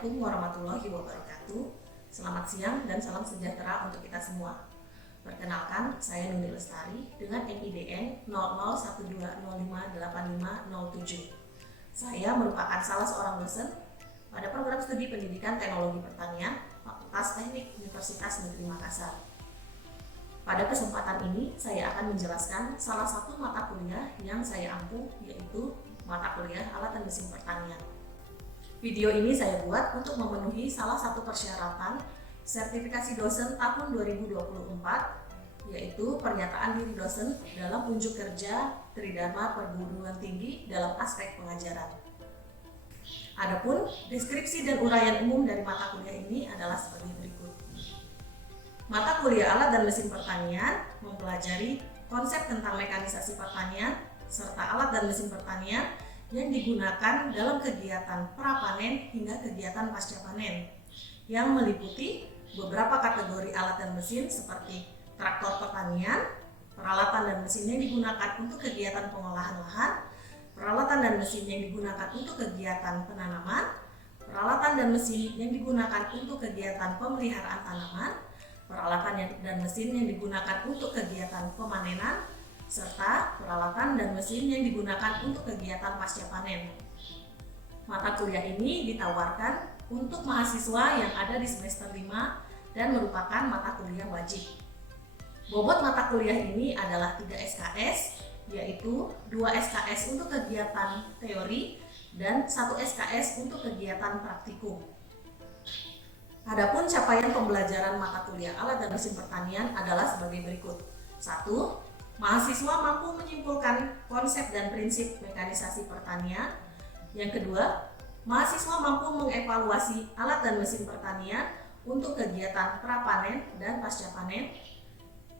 Assalamualaikum warahmatullahi wabarakatuh. Selamat siang dan salam sejahtera untuk kita semua. Perkenalkan, saya Nuni Lestari dengan NIDN 0012058507. Saya merupakan salah seorang dosen pada program studi pendidikan teknologi pertanian Fakultas Teknik Universitas Negeri Makassar. Pada kesempatan ini, saya akan menjelaskan salah satu mata kuliah yang saya ampu, yaitu mata kuliah alat dan mesin pertanian. Video ini saya buat untuk memenuhi salah satu persyaratan sertifikasi dosen tahun 2024, yaitu pernyataan diri dosen dalam unjuk kerja Tridharma Perguruan Tinggi dalam aspek pengajaran. Adapun deskripsi dan uraian umum dari mata kuliah ini adalah sebagai berikut. Mata kuliah alat dan mesin pertanian mempelajari konsep tentang mekanisasi pertanian serta alat dan mesin pertanian yang digunakan dalam kegiatan prapanen hingga kegiatan pasca panen, yang meliputi beberapa kategori alat dan mesin seperti traktor pertanian, peralatan dan mesin yang digunakan untuk kegiatan pengolahan lahan, peralatan dan mesin yang digunakan untuk kegiatan penanaman, peralatan dan mesin yang digunakan untuk kegiatan pemeliharaan tanaman, peralatan dan mesin yang digunakan untuk kegiatan pemanenan, serta peralatan dan mesin yang digunakan untuk kegiatan pasca panen. Mata kuliah ini ditawarkan untuk mahasiswa yang ada di semester 5 dan merupakan mata kuliah wajib. Bobot mata kuliah ini adalah 3 SKS, yaitu 2 SKS untuk kegiatan teori dan 1 SKS untuk kegiatan praktikum. Adapun capaian pembelajaran mata kuliah alat dan mesin pertanian adalah sebagai berikut. 1. Mahasiswa mampu menyimpulkan konsep dan prinsip mekanisasi pertanian. Yang kedua, mahasiswa mampu mengevaluasi alat dan mesin pertanian untuk kegiatan prapanen dan pasca panen.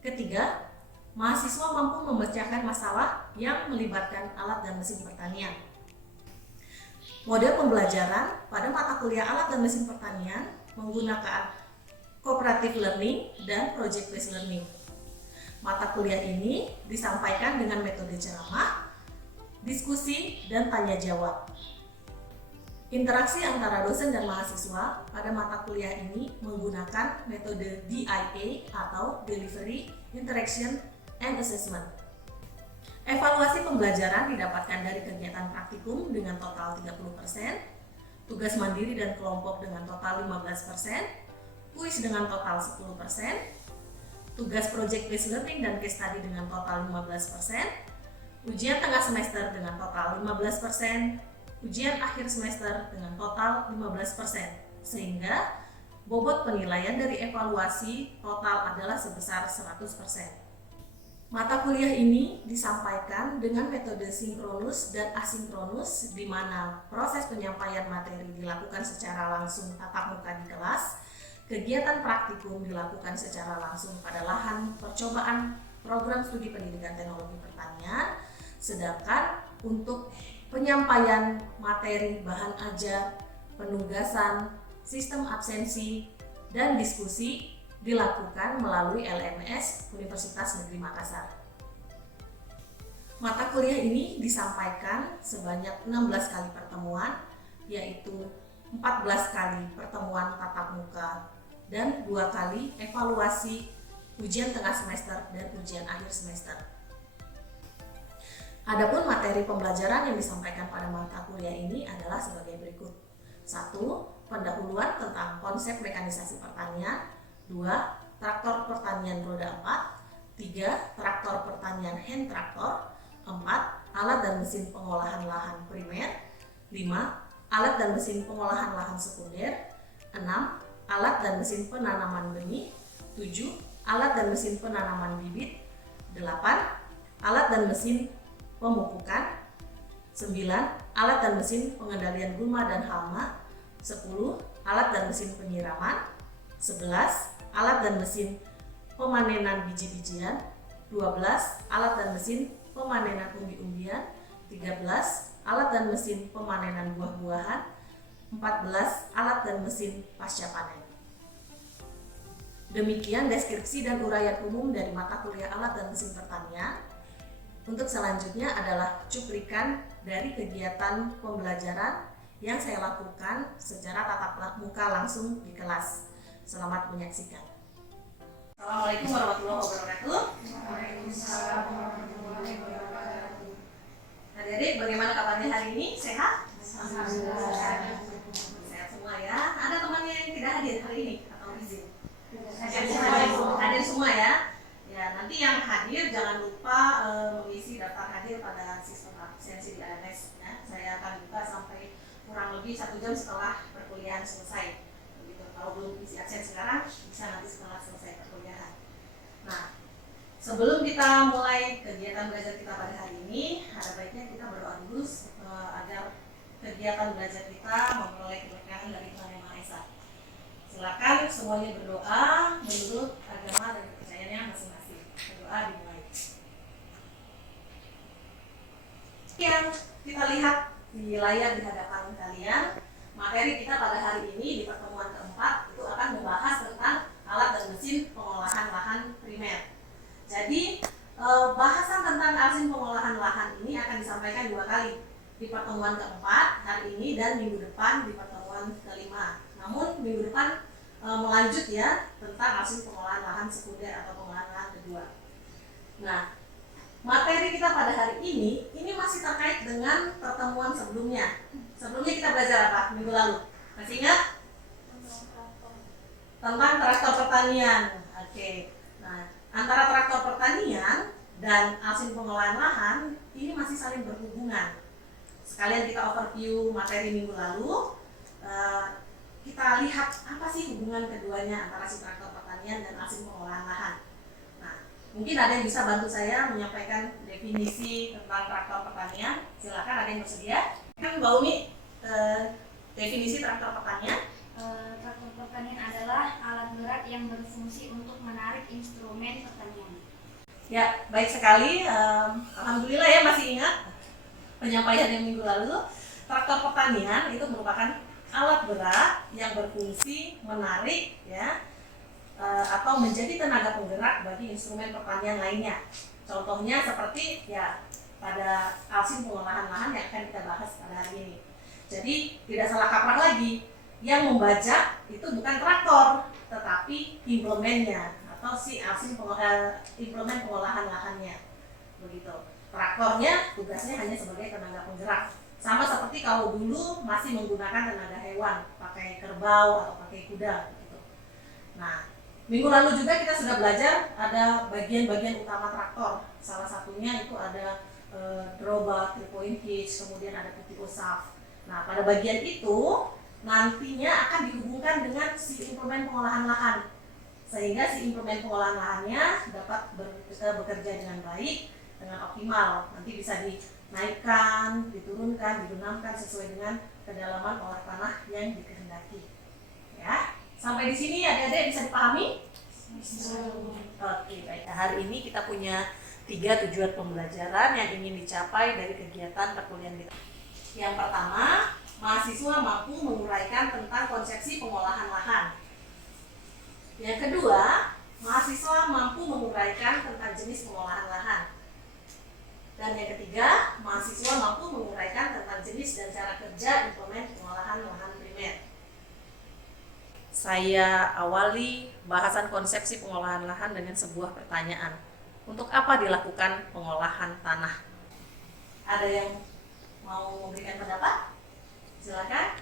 Ketiga, mahasiswa mampu memecahkan masalah yang melibatkan alat dan mesin pertanian. Model pembelajaran pada mata kuliah alat dan mesin pertanian menggunakan cooperative learning dan project based learning. Mata kuliah ini disampaikan dengan metode ceramah, diskusi, dan tanya jawab. Interaksi antara dosen dan mahasiswa pada mata kuliah ini menggunakan metode DIA atau Delivery, Interaction, and Assessment. Evaluasi pembelajaran didapatkan dari kegiatan praktikum dengan total 30%, tugas mandiri dan kelompok dengan total 15%, kuis dengan total 10%, tugas project based learning dan case study dengan total 15%, ujian tengah semester dengan total 15%, ujian akhir semester dengan total 15%, sehingga bobot penilaian dari evaluasi total adalah sebesar 100%. Mata kuliah ini disampaikan dengan metode sinkronus dan asinkronus, di mana proses penyampaian materi dilakukan secara langsung tatap muka di kelas, kegiatan praktikum dilakukan secara langsung pada lahan percobaan program studi pendidikan teknologi pertanian, sedangkan untuk penyampaian materi bahan ajar, penugasan, sistem absensi, dan diskusi dilakukan melalui LMS Universitas Negeri Makassar. Mata kuliah ini disampaikan sebanyak 16 kali pertemuan, yaitu 14 kali pertemuan tatap muka dan 2 kali evaluasi ujian tengah semester dan ujian akhir semester. Adapun materi pembelajaran yang disampaikan pada mata kuliah ini adalah sebagai berikut. 1. Pendahuluan tentang konsep mekanisasi pertanian. 2. Traktor pertanian roda 4. 3. Traktor pertanian hand traktor. 4. Alat dan mesin pengolahan lahan primer. 5. Alat dan mesin pengolahan lahan sekunder. 6. Alat dan mesin penanaman benih. 7. Alat dan mesin penanaman bibit. 8. Alat dan mesin pemupukan. 9. Alat dan mesin pengendalian gulma dan hama. 10. Alat dan mesin penyiraman. 11. Alat dan mesin pemanenan biji-bijian. 12. Alat dan mesin pemanenan umbi-umbian. 13. Alat dan mesin pemanenan buah-buahan. 14. Alat dan mesin pasca panen. Demikian deskripsi dan uraian umum dari mata kuliah alat dan mesin pertanian. Untuk selanjutnya adalah cuplikan dari kegiatan pembelajaran yang saya lakukan secara tatap muka langsung di kelas. Selamat menyaksikan. Assalamualaikum warahmatullahi wabarakatuh. Waalaikumsalam warahmatullahi wabarakatuh. Adik-adik, bagaimana kabarnya hari ini? Sehat? Alhamdulillah. Sehat semua ya. Ada temannya yang tidak hadir hari ini atau izin? Hadir semua ya. Ya, nanti yang hadir jangan lupa mengisi daftar hadir pada sistem absensi di AMS. Ya. Saya akan buka sampai kurang lebih 1 jam setelah perkuliahan selesai. Begitu. Kalau belum isi absen sekarang, bisa nanti setelah selesai perkuliahan. Nah, sebelum kita mulai kegiatan belajar kita pada hari ini, ada baiknya kita berdoa dulu agar kegiatan belajar kita memperoleh keberkahan dari Tuhan Yang Maha Esa. Silakan semuanya berdoa menurut agama dan kepercayaannya masing-masing. Berdoa dimulai. Yang kita lihat di layar di hadapan kalian, materi kita pada hari ini di pertemuan keempat itu akan membahas tentang alat dan mesin pengolahan lahan primer. Jadi bahasan tentang mesin pengolahan lahan ini akan disampaikan 2 kali, di pertemuan keempat hari ini dan minggu depan di pertemuan kelima. Namun minggu depan melanjut ya tentang mesin pengolahan lahan sekunder atau pengolahan lahan kedua. Nah, materi kita pada hari ini masih terkait dengan pertemuan sebelumnya. Sebelumnya kita belajar apa minggu lalu? Masih ingat? Tentang traktor pertanian. Oke. Nah, antara traktor pertanian dan mesin pengolahan lahan ini masih saling berhubungan. Sekalian kita overview materi minggu lalu, kita lihat apa sih hubungan keduanya antara si traktor pertanian dan mesin pengolahan lahan. Nah, mungkin ada yang bisa bantu saya menyampaikan definisi tentang traktor pertanian. Silakan, ada yang bersedia? Kan Mbak Umi, definisi traktor pertanian. Traktor pertanian adalah alat berat yang berfungsi untuk menarik instrumen pertanian. Ya, baik sekali. Alhamdulillah ya masih ingat penyampaian yang minggu lalu. Traktor pertanian itu merupakan alat berat yang berfungsi menarik ya atau menjadi tenaga penggerak bagi instrumen pertanian lainnya. Contohnya seperti ya pada mesin pengolahan lahan yang akan kita bahas pada hari ini. Jadi tidak salah kaprah lagi, yang membajak itu bukan traktor, tetapi implemennya atau si implemen pengolahan lahannya. Begitu. Traktornya tugasnya hanya sebagai tenaga penggerak. Sama seperti kalau dulu masih menggunakan tenaga hewan, pakai kerbau atau pakai kuda gitu. Nah, minggu lalu juga kita sudah belajar ada bagian-bagian utama traktor. Salah satunya itu ada drawbar, 3-point hitch, kemudian ada PTO shaft. Nah, pada bagian itu nantinya akan dihubungkan dengan si implemen pengolahan lahan, sehingga si implemen pengolahan lahannya dapat bekerja dengan baik, dengan optimal. Nanti bisa dinaikkan, diturunkan, dibenamkan sesuai dengan kedalaman olah tanah yang dikehendaki. Ya, sampai di sini adik-adik bisa dipahami? Oke, baik. Hari ini kita punya 3 tujuan pembelajaran yang ingin dicapai dari kegiatan perkuliahan kita. Yang pertama, mahasiswa mampu menguraikan tentang konsepsi pengolahan lahan. Yang kedua, mahasiswa mampu menguraikan tentang jenis pengolahan lahan. Dan yang ketiga, mahasiswa mampu menguraikan tentang jenis dan cara kerja implemen pengolahan lahan primer. Saya awali bahasan konsepsi pengolahan lahan dengan sebuah pertanyaan. Untuk apa dilakukan pengolahan tanah? Ada yang mau memberikan pendapat? Silakan.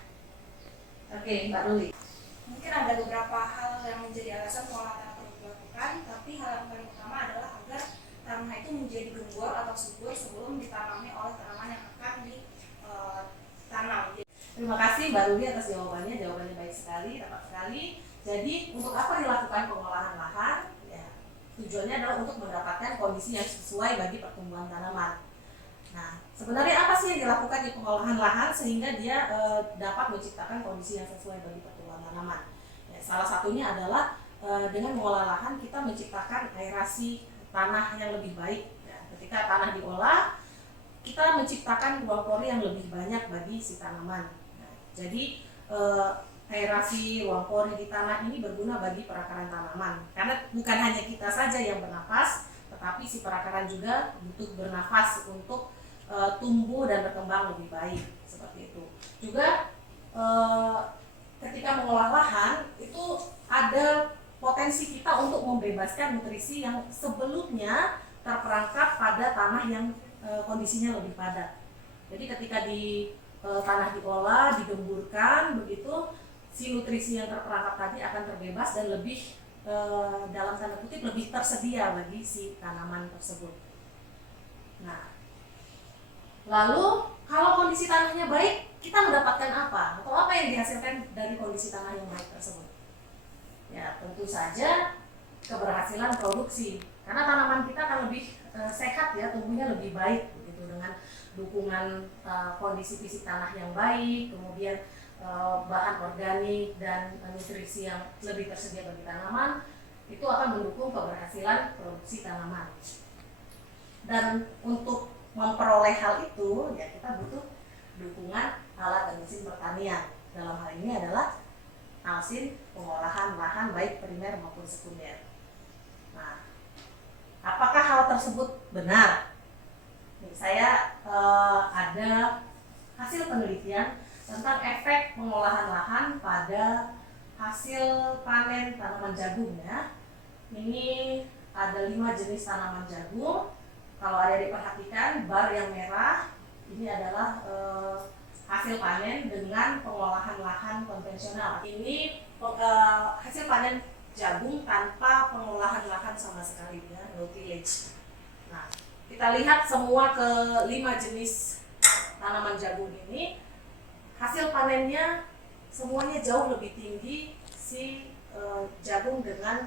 Oke, Mbak Ruli. Mungkin ada beberapa hal yang menjadi alasan pengolahan tanah perlu dilakukan, tapi hal yang paling utama adalah agar tanah itu menjadi gembur atau subur sebelum ditanami oleh tanaman yang akan ditanam. Terima kasih Mbak Ruli atas jawabannya baik sekali, tepat sekali. Jadi untuk apa dilakukan pengolahan lahan? Ya, tujuannya adalah untuk mendapatkan kondisi yang sesuai bagi pertumbuhan tanaman. Nah, sebenarnya apa sih yang dilakukan di pengolahan lahan sehingga dia dapat menciptakan kondisi yang sesuai bagi pertumbuhan tanaman? Ya, salah satunya adalah dengan mengolah lahan kita menciptakan aerasi tanah yang lebih baik. Ya, ketika tanah diolah, kita menciptakan ruang pori yang lebih banyak bagi si tanaman. Nah, jadi aerasi ruang pori di tanah ini berguna bagi perakaran tanaman. Karena bukan hanya kita saja yang bernafas, tetapi si perakaran juga butuh bernafas untuk tumbuh dan berkembang lebih baik, seperti itu. Juga membebaskan nutrisi yang sebelumnya terperangkap pada tanah yang kondisinya lebih padat. Jadi ketika tanah diolah, digemburkan, begitu si nutrisi yang terperangkap tadi akan terbebas dan lebih dalam tanda kutip lebih tersedia bagi si tanaman tersebut. Nah, lalu kalau kondisi tanahnya baik, kita mendapatkan apa? Atau apa yang dihasilkan dari kondisi tanah yang baik tersebut? Ya, tentu saja keberhasilan produksi. Karena tanaman kita akan lebih sehat ya, tumbuhnya lebih baik begitu dengan dukungan kondisi fisik tanah yang baik, kemudian bahan organik dan nutrisi yang lebih tersedia bagi tanaman, itu akan mendukung keberhasilan produksi tanaman. Dan untuk memperoleh hal itu, ya kita butuh dukungan alat dan mesin pertanian. Dalam hal ini adalah mesin pengolahan lahan baik primer maupun sekunder. Nah, apakah hal tersebut benar? Nih, saya ada hasil penelitian tentang efek pengolahan lahan pada hasil panen tanaman jagung ya. Ini ada 5 jenis tanaman jagung. Kalau ada diperhatikan, bar yang merah ini adalah hasil panen dengan pengolahan lahan konvensional. Ini hasil panen jagung tanpa pengolahan lahan sama sekali ya, no tillage. Nah, kita lihat semua ke 5 jenis tanaman jagung ini, hasil panennya semuanya jauh lebih tinggi si jagung dengan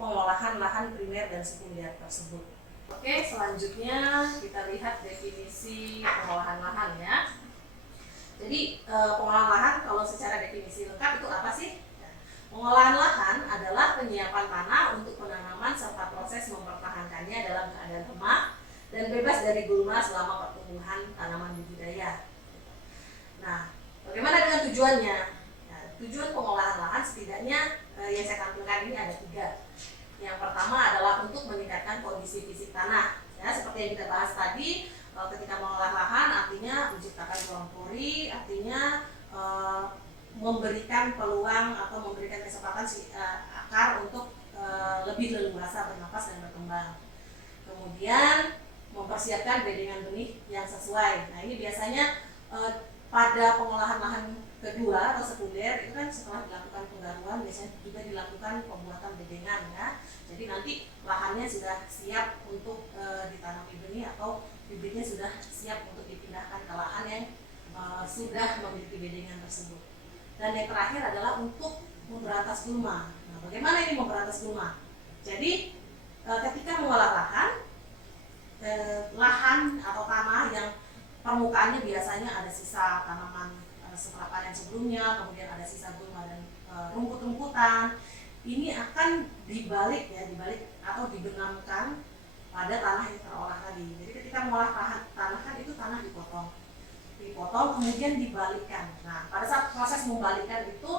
pengolahan lahan primer dan sekunder tersebut. Oke, selanjutnya kita lihat definisi pengolahan lahan ya. Jadi pengolahan lahan kalau secara definisi lengkap itu apa sih? Pengolahan lahan adalah penyiapan tanah untuk penanaman serta proses mempertahankannya dalam keadaan lemah dan bebas dari gulma selama pertumbuhan tanaman budidaya. Nah, bagaimana dengan tujuannya? Nah, tujuan pengolahan lahan setidaknya yang saya tampilkan ini ada 3. Yang pertama adalah untuk meningkatkan kondisi fisik tanah. Ya, seperti yang kita bahas tadi, ketika mengolah lahan artinya menciptakan ruang pori, artinya memberikan peluang atau memberikan kesempatan si akar untuk lebih leluasa bernapas dan berkembang. Kemudian mempersiapkan bedengan benih yang sesuai. Nah, ini biasanya pada pengolahan lahan kedua atau sekunder itu kan setelah dilakukan penggaruan biasanya juga dilakukan pembuatan bedengan ya. Jadi nanti lahannya sudah siap untuk ditanami benih atau bibitnya sudah siap untuk dipindahkan ke lahan yang sudah memiliki bedengan tersebut. Dan yang terakhir adalah untuk memberantas gulma. Nah, bagaimana ini memberantas gulma? Jadi ketika mengolah lahan atau tanah yang permukaannya biasanya ada sisa tanaman setelah panen sebelumnya, kemudian ada sisa gulma dan rumput-rumputan, ini akan dibalik atau dibenamkan pada tanah yang terolah tadi. Jadi ketika mengolah tanah kan itu tanah dipotong kemudian dibalikkan. Nah, pada saat proses membalikkan itu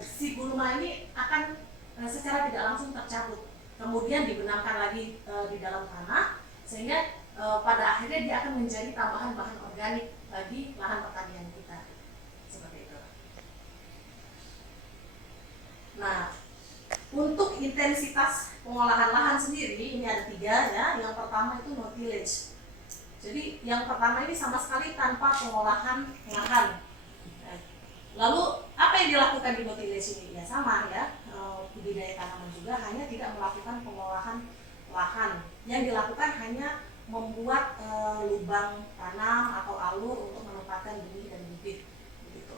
si gulma ini akan secara tidak langsung tercabut, kemudian dibenamkan lagi di dalam tanah sehingga pada akhirnya dia akan menjadi tambahan bahan organik bagi lahan pertanian kita. Seperti itu. Nah, untuk intensitas pengolahan lahan sendiri ini ada 3 ya. Yang pertama itu no tillage. Jadi yang pertama ini sama sekali tanpa pengolahan lahan. Lalu apa yang dilakukan di no tillage ini? Ya sama ya, budidaya tanaman juga, hanya tidak melakukan pengolahan lahan. Yang dilakukan hanya membuat lubang tanam atau alur untuk menempatkan benih dan bibit begitu.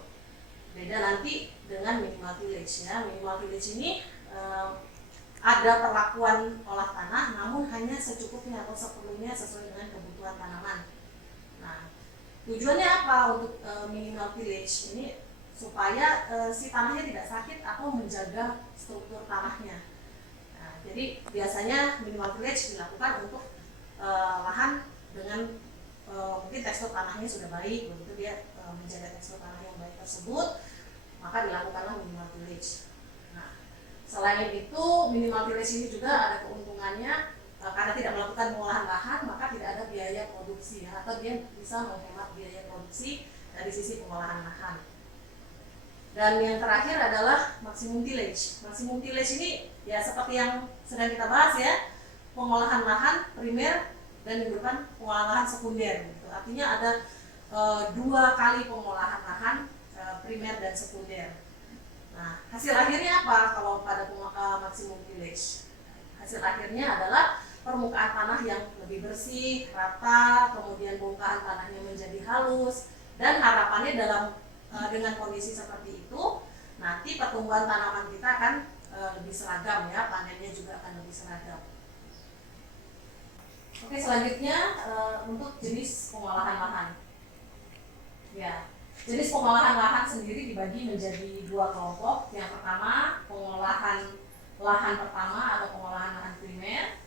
Beda nanti dengan minimal tillage ya. Minimal tillage ini ada perlakuan olah tanah namun hanya secukupnya atau seperlunya sesuai dengan kebutuhan tanaman. Nah, tujuannya apa untuk minimal tillage ini? Supaya si tanahnya tidak sakit atau menjaga struktur tanahnya. Nah, jadi biasanya minimal tillage dilakukan untuk lahan dengan mungkin tekstur tanahnya sudah baik, begitu dia menjaga tekstur tanah yang baik tersebut, maka dilakukanlah minimal tillage. Nah, selain itu minimal tillage ini juga ada keuntungannya karena tidak melakukan pengolahan lahan, maka tidak ada biaya produksi ya, atau dia bisa menghemat biaya produksi dari sisi pengolahan lahan. Dan yang terakhir adalah maksimum tillage. Maksimum tillage ini ya seperti yang sedang kita bahas ya, pengolahan lahan primer dan minggu depan pengolahan lahan sekunder. Gitu. Artinya ada 2 kali pengolahan lahan primer dan sekunder. Nah, hasil akhirnya apa kalau pada maksimum tillage? Hasil akhirnya adalah permukaan tanah yang lebih bersih, rata, kemudian bongkahan tanahnya menjadi halus, dan harapannya dengan kondisi seperti itu, nanti pertumbuhan tanaman kita akan lebih seragam ya, panennya juga akan lebih seragam. Oke, selanjutnya untuk jenis pengolahan lahan. Ya, jenis pengolahan lahan sendiri dibagi menjadi 2 kelompok. Yang pertama, pengolahan lahan pertama atau pengolahan lahan primer.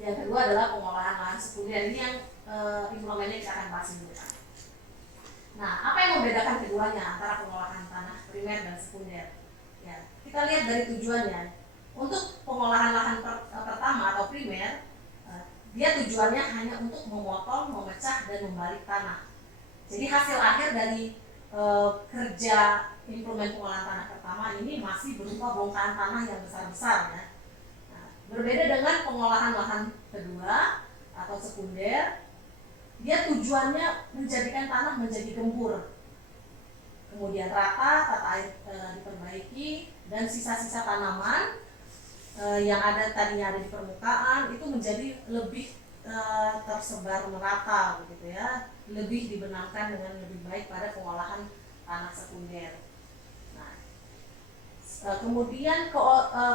Yang kedua adalah pengolahan lahan sekunder. Ini yang implementnya kita akan bahas dulu. Nah, apa yang membedakan keduanya antara pengolahan tanah primer dan sekunder? Ya, kita lihat dari tujuannya. Untuk pengolahan lahan pertama atau primer, dia tujuannya hanya untuk memotong, memecah, dan membalik tanah. Jadi hasil akhir dari kerja implement pengolahan tanah pertama ini masih berupa bongkahan tanah yang besar-besar ya. Nah, berbeda dengan pengolahan lahan kedua atau sekunder, dia tujuannya menjadikan tanah menjadi gembur, kemudian rata, tata air diperbaiki, dan sisa-sisa tanaman yang tadinya ada di permukaan itu menjadi lebih tersebar merata begitu ya, lebih dibenamkan dengan lebih baik pada pengolahan tanah sekunder. Nah, kemudian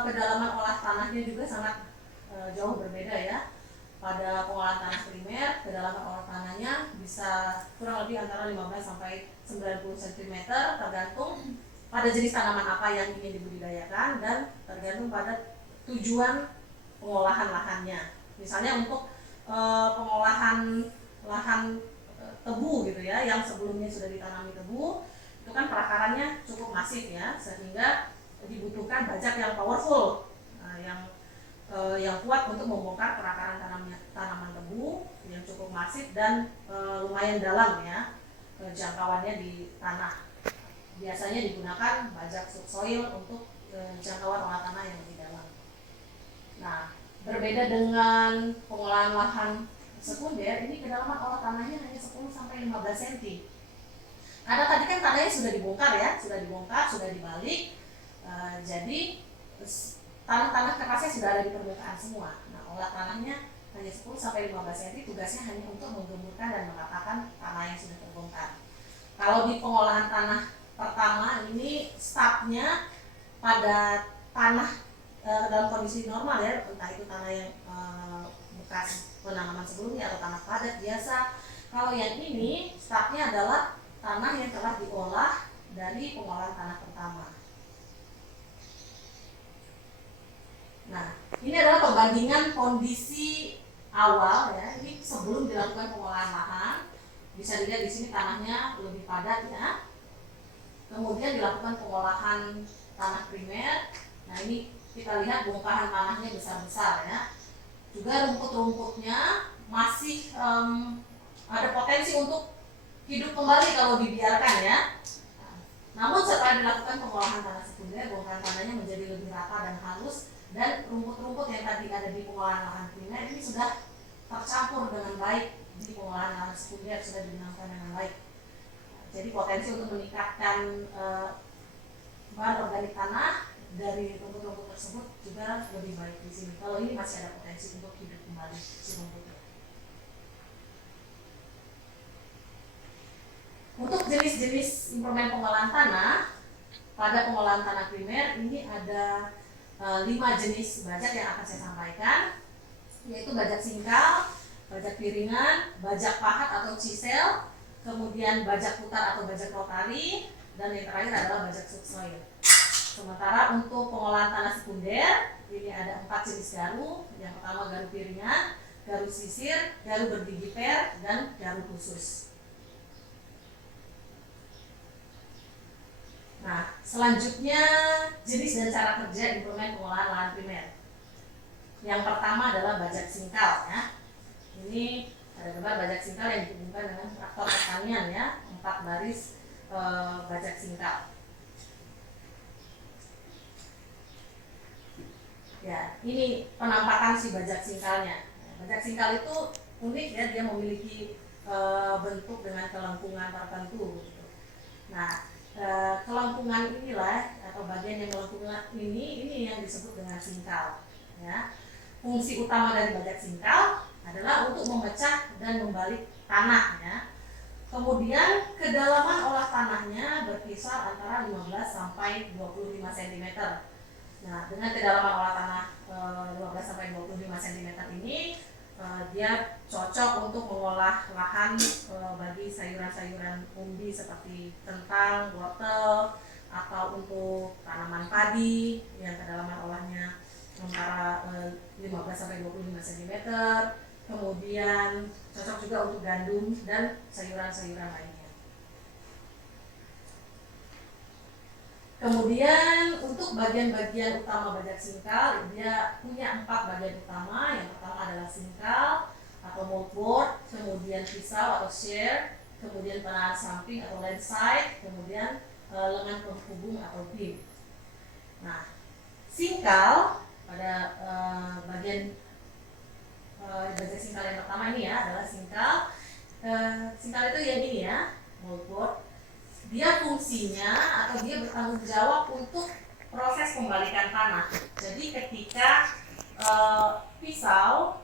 kedalaman olah tanahnya juga sangat jauh berbeda ya. Pada pengolahan tanah primer, kedalaman olah tanahnya bisa kurang lebih antara 15 sampai 90 cm tergantung pada jenis tanaman apa yang ingin dibudidayakan dan tergantung pada tujuan pengolahan lahannya. Misalnya untuk pengolahan lahan tebu gitu ya, yang sebelumnya sudah ditanami tebu, itu kan perakarannya cukup masif ya, sehingga dibutuhkan bajak yang powerful, yang kuat untuk membongkar perakaran tanaman tebu yang cukup masif dan lumayan dalam ya jangkauannya di tanah. Biasanya digunakan bajak subsoil untuk jangkauan olah tanah yang lebih dalam. Nah, berbeda dengan pengolahan lahan sekunder, ini kedalaman olah tanahnya hanya 10 sampai 15 cm. Karena tadi kan tanahnya sudah dibongkar ya, sudah dibalik, jadi tanah-tanah kerasnya sudah ada di permukaan semua. Nah, olah tanahnya hanya 10 sampai 15 cm, tugasnya hanya untuk menggemburkan dan meratakan tanah yang sudah terbongkar. Kalau di pengolahan tanah pertama ini startnya pada tanah dalam kondisi normal ya, entah itu tanah yang bekas penanaman sebelumnya atau tanah padat biasa. Kalau yang ini startnya adalah tanah yang telah diolah dari pengolahan tanah pertama. Nah, ini adalah perbandingan kondisi awal ya, ini sebelum dilakukan pengolahan lahan. Bisa dilihat di sini tanahnya lebih padat ya. Kemudian dilakukan pengolahan tanah primer. Nah, ini kita lihat bongkahan tanahnya besar-besar ya. Juga rumput-rumputnya masih ada potensi untuk hidup kembali kalau dibiarkan ya. Namun setelah dilakukan pengolahan tanah sekunder, bongkahan tanahnya menjadi lebih rata dan halus, dan rumput-rumput yang tadi ada di pengolahan lahan primer ini sudah tercampur dengan baik di pengolahan lahan sekunder, sudah dibenamkan dengan baik. Jadi potensi untuk meningkatkan bahan organik tanah dari rumput-rumput tersebut juga lebih baik di sini. Kalau ini masih ada potensi untuk hidup kembali si rumputnya. Untuk jenis-jenis implemen pengolahan tanah, pada pengolahan tanah primer ini ada 5 jenis bajak yang akan saya sampaikan, yaitu bajak singkal, bajak piringan, bajak pahat atau chisel, kemudian bajak putar atau bajak rotari, dan yang terakhir adalah bajak subsoil. Sementara untuk pengolahan tanah sekunder, ini ada 4 jenis garu. Yang pertama garu piringan, garu sisir, garu berdigi per, dan garu khusus. Nah, selanjutnya jenis dan cara kerja implemen pengolahan lahan primer. Yang pertama adalah bajak singkal ya. Ini ada gambar bajak singkal yang dihubungkan dengan traktor pertanian ya, 4 baris bajak singkal. Ya, ini penampakan si bajak singkalnya. Bajak singkal itu unik ya, dia memiliki bentuk dengan kelengkungan tertentu gitu. Nah, kelengkungan inilah atau bagian yang melengkungan ini yang disebut dengan singkal ya. Fungsi utama dari bajak singkal adalah untuk memecah dan membalik tanah ya. Kemudian kedalaman olah tanahnya berkisar antara 15 sampai 25 cm. Nah, dengan kedalaman olah tanah 15 sampai 25 cm ini dia cocok untuk mengolah lahan bagi sayuran-sayuran umbi seperti kentang, wortel, atau untuk tanaman padi yang kedalaman olahnya antara 15 sampai 25 cm. Kemudian cocok juga untuk gandum dan sayuran-sayuran lainnya. Kemudian untuk bagian-bagian utama bajak singkal, dia punya 4 bagian utama. Yang pertama adalah singkal atau moldboard, kemudian pisau atau shear, kemudian penahan samping atau land side, kemudian lengan penghubung atau beam. Nah, singkal pada bagian bajak singkal yang pertama ini ya adalah singkal. Singkal itu yang ini ya, moldboard. Dia fungsinya atau dia bertanggung jawab untuk proses pembalikan tanah. Jadi ketika pisau,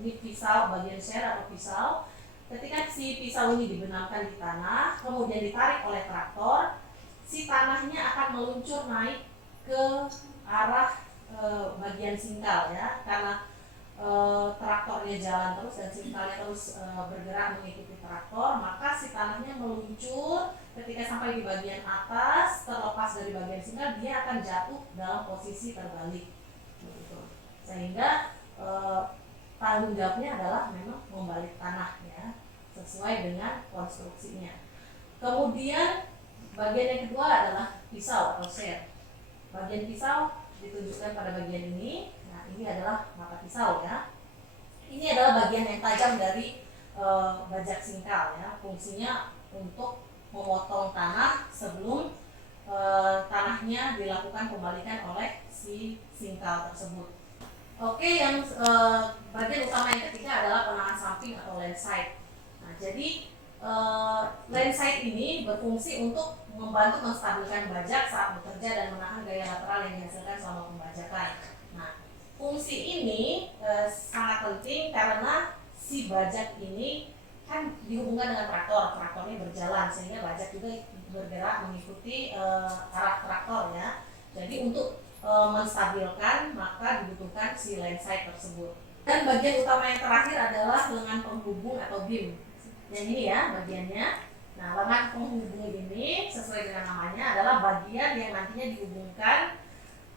ini pisau bagian shear atau pisau, ketika si pisau ini dibenamkan di tanah, kemudian ditarik oleh traktor, si tanahnya akan meluncur naik ke arah bagian singkal ya, karena traktornya jalan terus dan singkalnya terus bergerak mengikuti traktor, maka si tanahnya meluncur. Ketika sampai di bagian atas, terlepas dari bagian singkal, dia akan jatuh dalam posisi terbalik begitu. Sehingga tanggung jawabnya adalah memang membalik tanah ya, sesuai dengan konstruksinya. Kemudian bagian yang kedua adalah pisau atau shear. Bagian pisau ditunjukkan pada bagian ini. Nah, ini adalah mata pisau ya. Ini adalah bagian yang tajam dari bajak singkal ya. Fungsinya untuk memotong tanah sebelum tanahnya dilakukan pembalikan oleh si singkal tersebut. Oke, yang bagian utama yang ketiga adalah penahan samping atau land side. Nah, jadi land side ini berfungsi untuk membantu menstabilkan bajak saat bekerja dan menahan gaya lateral yang dihasilkan selama pembajakan. Nah, fungsi ini sangat penting karena si bajak ini kan dihubungkan dengan traktornya berjalan sehingga bajak juga bergerak mengikuti arah traktor ya. Jadi untuk menstabilkan maka dibutuhkan si land side tersebut. Dan bagian utama yang terakhir adalah lengan penghubung atau beam. Yang ini ya bagiannya. Nah, lengan penghubung ini sesuai dengan namanya adalah bagian yang nantinya dihubungkan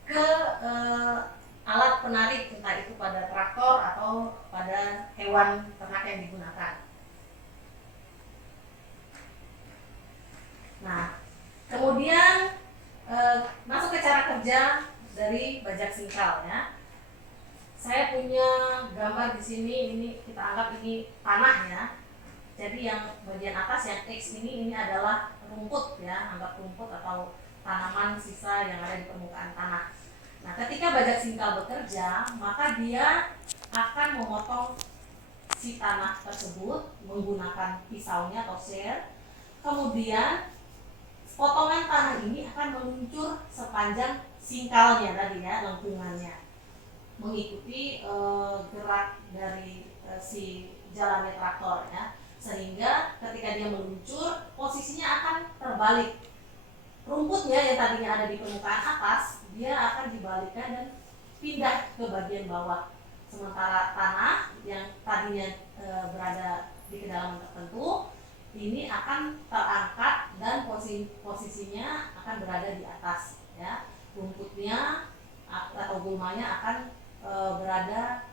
ke alat penarik, entah itu pada traktor atau pada hewan ternak yang digunakan. Nah, kemudian masuk ke cara kerja dari bajak singkal ya. Saya punya gambar di sini, ini kita anggap ini tanah ya. Jadi yang bagian atas yang X ini adalah rumput ya, anggap rumput atau tanaman sisa yang ada di permukaan tanah. Nah, ketika bajak singkal bekerja, maka dia akan memotong si tanah tersebut menggunakan pisaunya atau shear. Kemudian potongan tanah ini akan meluncur sepanjang singkalnya tadi ya, lengkungannya, mengikuti gerak dari si jalannya traktor ya, sehingga ketika dia meluncur posisinya akan terbalik. Rumputnya yang tadinya ada di permukaan atas, dia akan dibalikkan dan pindah ke bagian bawah. Sementara tanah yang tadinya berada di kedalaman tertentu, ini akan terangkat dan posisinya akan berada di atas ya. Rumputnya atau gulmanya akan berada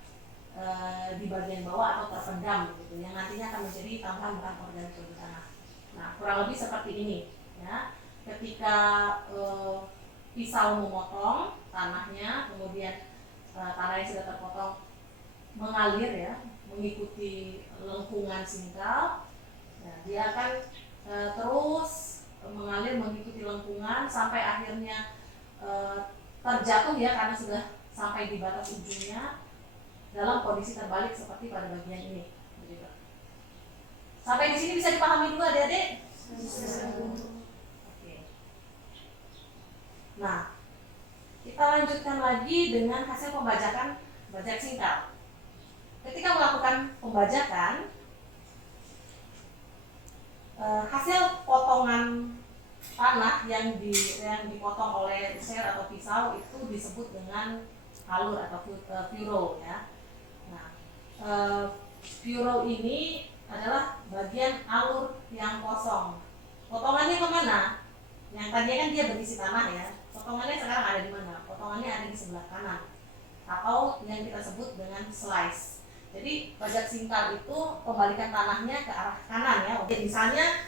di bagian bawah atau terpendam begitu, yang nantinya akan menjadi tambahan bahan organik bagi tanah. Nah, kurang lebih seperti ini ya. Ketika pisau memotong tanahnya, kemudian tanah yang sudah terpotong mengalir ya, mengikuti lengkungan singkal. Nah, dia akan terus mengalir mengikuti lengkungan sampai akhirnya terjatuh ya, karena sudah sampai di batas ujungnya dalam kondisi terbalik seperti pada bagian ini. Begitu. Sampai di sini bisa dipahami dulu adik-adik? Oke. Nah, kita lanjutkan lagi dengan hasil pembajakan bajak singkal. Ketika melakukan pembajakan, hasil potongan tanah yang dipotong oleh ser atau pisau itu disebut dengan halur atau furrow ya. Nah, furrow ini adalah bagian alur yang kosong. Potongannya kemana? Yang tadinya kan dia berisi tanah ya. Potongannya sekarang ada di mana? Potongannya ada di sebelah kanan atau yang kita sebut dengan slice. Jadi bajak singkal itu pembalikan tanahnya ke arah kanan ya. Oke, misalnya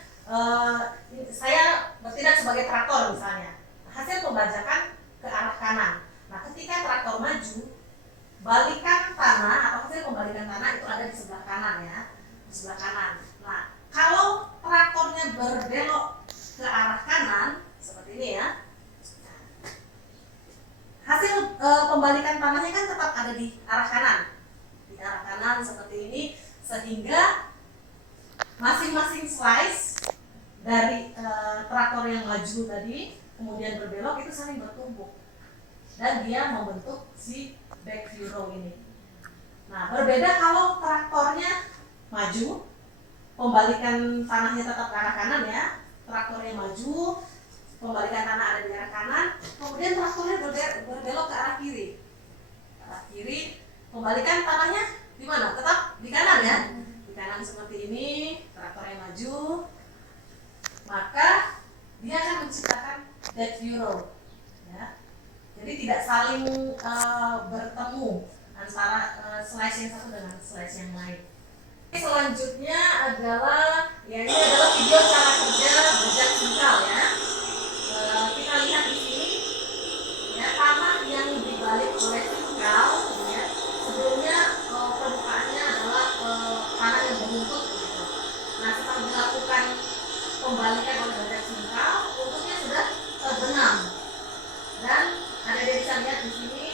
saya bertindak sebagai traktor misalnya. Hasil pembajakan ke arah kanan. Nah, ketika traktor maju, balikan tanah atau hasil pembalikan tanah itu ada di sebelah kanan ya. Di sebelah kanan. Nah, kalau traktornya berbelok ke arah kanan seperti ini ya. Hasil pembalikan tanahnya kan tetap ada di arah kanan. Di arah kanan seperti ini sehingga masing-masing slice dari traktor yang maju tadi kemudian berbelok itu saling bertumpuk dan dia membentuk si back furrow ini. Nah, berbeda kalau traktornya maju, pembalikan tanahnya tetap ke arah kanan ya. Traktornya maju, pembalikan tanah ada di arah kanan, kemudian traktornya berbelok ke arah kiri. Ke arah kiri, pembalikan tanahnya di mana? Tetap di kanan ya. Di kanan seperti ini, traktornya maju, maka dia akan menciptakan back furrow ya. Jadi tidak saling bertemu antara slice yang satu dengan slice yang lain. Selanjutnya adalah ini adalah video cara kerja bajak singkal ya. Kita lihat di sini ya, tanah yang dibalik oleh singkal ya. Sebelumnya permukaannya adalah tanah yang berrumput gitu. Nah, setelah dilakukan pembalikan oleh bajak singkal, rumputnya sudah terbenam dan ada yang bisa lihat di sini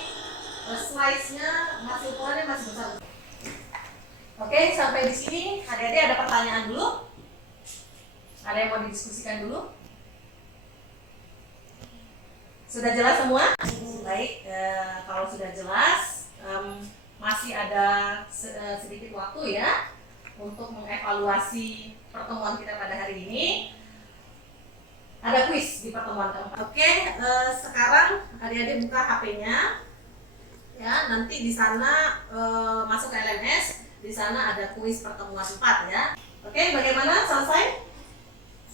slice-nya ukurannya masih besar. Oke, sampai di sini adik-adik ada pertanyaan dulu? Ada yang mau didiskusikan dulu? Sudah jelas semua? Baik, kalau sudah jelas, masih ada sedikit waktu ya untuk mengevaluasi pertemuan kita pada hari ini. Ada kuis di pertemuan keempat. Oke, sekarang adik-adik buka HP-nya. Ya, nanti di sana masuk ke LMS. Di sana ada kuis pertemuan 4 ya. Oke, bagaimana? Selesai?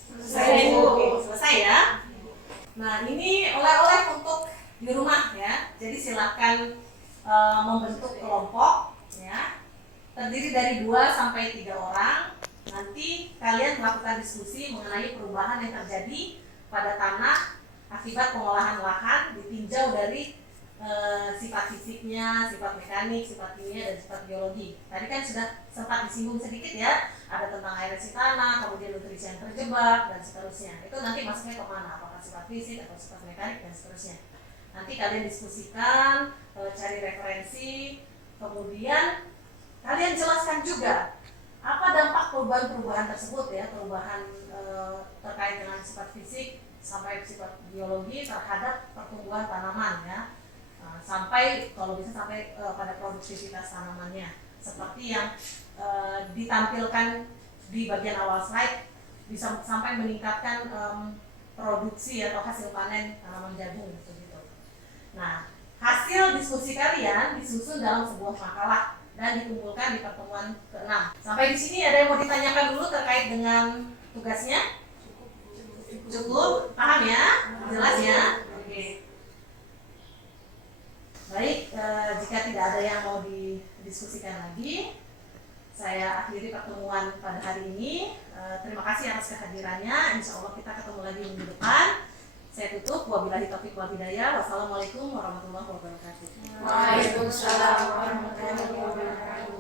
Selesai. Oke, selesai ya. Nah, ini oleh-oleh untuk di rumah ya. Jadi silakan membentuk kelompok ya. Terdiri dari 2 sampai 3 orang. Nanti kalian melakukan diskusi mengenai perubahan yang terjadi pada tanah akibat pengolahan lahan ditinjau dari sifat fisiknya, sifat mekanik, sifat kimia, dan sifat biologi. Tadi kan sudah sempat disinggung sedikit ya, ada tentang aerasi tanah, kemudian nutrisi yang terjebak, dan seterusnya. Itu nanti masuknya kemana? Apakah sifat fisik atau sifat mekanik, dan seterusnya. Nanti kalian diskusikan, cari referensi, kemudian kalian jelaskan juga apa dampak perubahan-perubahan tersebut ya, perubahan terkait dengan sifat fisik sampai sifat biologi terhadap pertumbuhan tanaman ya. Sampai kalau bisa sampai pada produktivitas tanamannya seperti yang ditampilkan di bagian awal slide, bisa sampai meningkatkan produksi atau hasil panen tanaman jagung begitu. Nah, hasil diskusi kalian disusun dalam sebuah makalah dan dikumpulkan di pertemuan ke-6. Sampai di sini ada yang mau ditanyakan dulu terkait dengan tugasnya? Cukup? Paham ya? Jelas ya? Oke. Baik, jika tidak ada yang mau didiskusikan lagi, saya akhiri pertemuan pada hari ini. Terima kasih atas kehadirannya. Insya Allah kita ketemu lagi minggu depan. Saya tutup. Wabillahi taufiq wal hidayah. Wassalamualaikum warahmatullahi wabarakatuh. Waalaikumsalam warahmatullahi wabarakatuh.